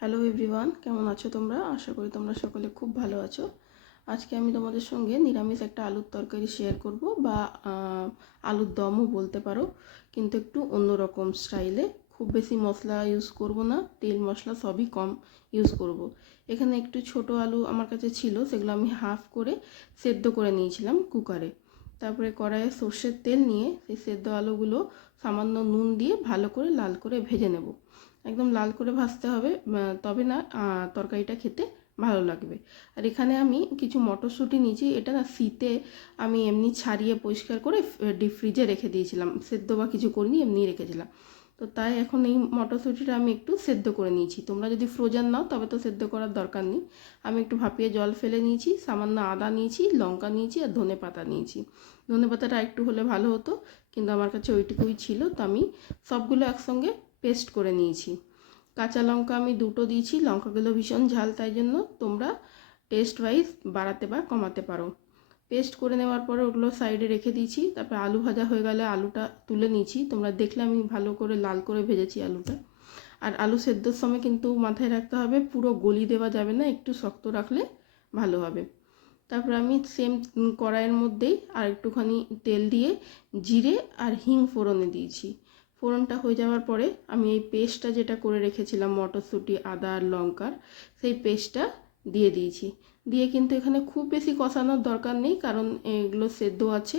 Hello everyone কেমন আছো তোমরা? আশা করি তোমরা সকলে খুব ভালো আছো। আজকে আমি তোমাদের সঙ্গে নিরামিষ একটা আলুর তরকারি শেয়ার করব, বা আলুর দমও বলতে পারো, কিন্তু একটু অন্যরকম স্টাইলে খুব বেশি মশলা ইউজ করব না, তেল মশলা সবই কম ইউজ করব। এখানে একটু ছোট আলু আমার কাছে ছিল, সেগুলো আমি হাফ করে সেদ্ধ করে নিয়েছিলাম কুকারে। তারপরে কড়াইয়ে সর্ষের তেল নিয়ে সেই সেদ্ধ আলুগুলো সামান্য নুন দিয়ে ভালো করে লাল করে ভেজে নেব। একদম লাল করে ভাজতে হবে তবে না তরকারিটা খেতে ভালো লাগবে। আর এখানে আমি কিছু মটরশুঁটি নিয়েছি, এটা না শীতে আমি এমনি ছাড়িয়ে পরিষ্কার করে ডিপ ফ্রিজে রেখে দিয়েছিলাম। সেদ্ধ বা কিছু করিনি এমনি রেখেছিলাম। তো তাই এখন এই মটরশুঁটিটা আমি একটু সেদ্ধ করে নিয়েছি। তোমরা যদি ফ্রোজেন নাও, তবে তো সেদ্ধ করার দরকার নেই। আমি একটু ভাপিয়ে জল ফেলে নিয়েছি, সামান্য আদা নিয়েছি, লঙ্কা নিয়েছি আর ধনে পাতা নিয়েছি। ধনে পাতাটা একটু হলে ভালো হতো, কিন্তু আমার কাছে ওইটুকুই ছিল। তো আমি সবগুলো একসঙ্গে পেস্ট করে নিয়েছি। কাঁচা লঙ্কা আমি দুটো দিয়েছি, লঙ্কাগুলো ভীষণ ঝাল, তাই জন্য তোমরা টেস্ট ওয়াইজ বাড়াতে বা কমাতে পারো। পেস্ট করে নেওয়ার পরে ওগুলো সাইডে রেখে দিয়েছি, তারপর আলু ভাজা হয়ে গেলে আলুটা তুলে নিয়েছি। তোমরা দেখলে আমি ভালো করে লাল করে ভেজেছি আলুটা। আর আলু সেদ্ধর সময় কিন্তু মাথায় রাখতে হবে, পুরো গলি দেওয়া যাবে না, একটু শক্ত রাখলে ভালো হবে। তারপর আমি সেম কড়াইয়ের মধ্যেই আর একটুখানি তেল দিয়ে জিরে আর হিং ফোড়নে দিয়েছি। ফোড়নটা হয়ে যাওয়ার পরে আমি এই পেস্টটা যেটা করে রেখেছিলাম, মটরশুঁটি, আদা আর লঙ্কার, সেই পেস্টটা দিয়ে দিয়েছি। দিয়ে কিন্তু এখানে খুব বেশি কষানোর দরকার নেই, কারণ এগুলো সেদ্ধ আছে,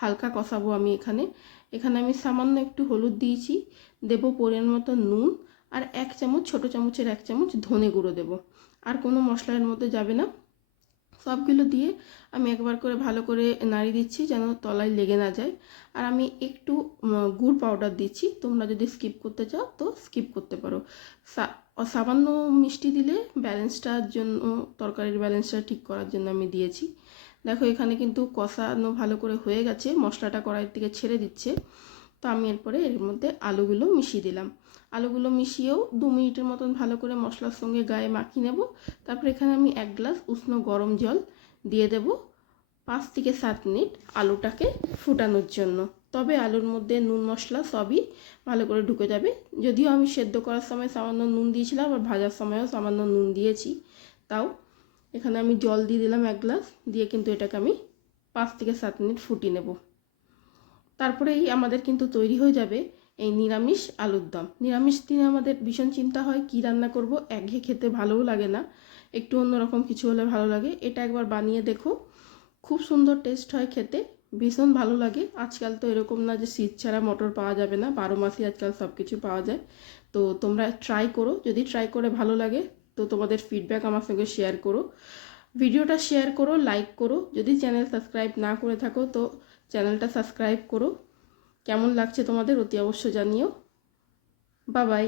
হালকা কষাবো আমি এখানে। এখানে আমি সামান্য একটু হলুদ দিয়েছি, দেবো পরিমাণ মতো নুন আর এক চামচ, ছোট চামচের এক চামচ ধনে গুঁড়ো দেবো। আর কোনো মশলা এর মধ্যে যাবে না সবগুলো দিয়ে আমি একবার করে ভালো করে নাড়ি দিচ্ছি যেন তলায় লেগে না যায়। আর আমি একটু গুড় পাউডার দিচ্ছি। তোমরা যদি স্কিপ করতে চাও তো স্কিপ করতে পারো। সামান্য মিষ্টি দিলে ব্যালেন্সটার জন্য, তরকারির ব্যালেন্সটা ঠিক করার জন্য আমি দিয়েছি। দেখো এখানে কিন্তু কষানো ভালো করে হয়ে গেছে। মশলাটা কড়াইয়ের থেকে ছেড়ে দিচ্ছে। তো আমি এরপরে এর মধ্যে আলুগুলো মিশিয়ে দিলাম। আলুগুলো মিশিয়েও দু মিনিটের মতন ভালো করে মশলার সঙ্গে গায়ে মাখিয়ে নেব। তারপর এখানে আমি এক গ্লাস উষ্ণ গরম জল দিয়ে দেব পাঁচ থেকে সাত মিনিট আলুটাকে ফুটানোর জন্য। তবে আলুর মধ্যে নুন মশলা সবই ভালো করে ঢুকে যাবে। যদিও আমি সেদ্ধ করার সময় সামান্য নুন দিয়েছিলাম আর ভাজার সময়ও সামান্য নুন দিয়েছি, তাও এখানে আমি জল দিয়ে দিলাম এক গ্লাস। দিয়ে কিন্তু এটাকে আমি পাঁচ থেকে সাত মিনিট ফুটিয়ে নেব। তারপরেই আমাদের কিন্তু তৈরি হয়ে যাবে এই নিরামিষ আলুর দম। নিরামিষ দিনে আমাদের ভীষণ চিন্তা হয়, কি রান্না করব? একঘেয়ে খেতে ভালোও লাগে না। একটু অন্যরকম কিছু হলে ভালো লাগে। এটা একবার বানিয়ে দেখো। খুব সুন্দর টেস্ট হয় খেতে, ভীষণ ভালো লাগে। আজকাল তো এরকম না যে শীত ছাড়া মটর পাওয়া যাবে না, বারো মাসই আজকাল সব কিছু পাওয়া যায়। তো তোমরা ট্রাই করো। যদি ট্রাই করে ভালো লাগে, তো তোমাদের ফিডব্যাক আমার সঙ্গে শেয়ার করো। ভিডিওটা শেয়ার করো লাইক করো। যদি চ্যানেল সাবস্ক্রাইব না করে থাকো, তো চ্যানেলটা সাবস্ক্রাইব করো। কেমন লাগছে তোমাদের অতি অবশ্য জানিও। বা বাই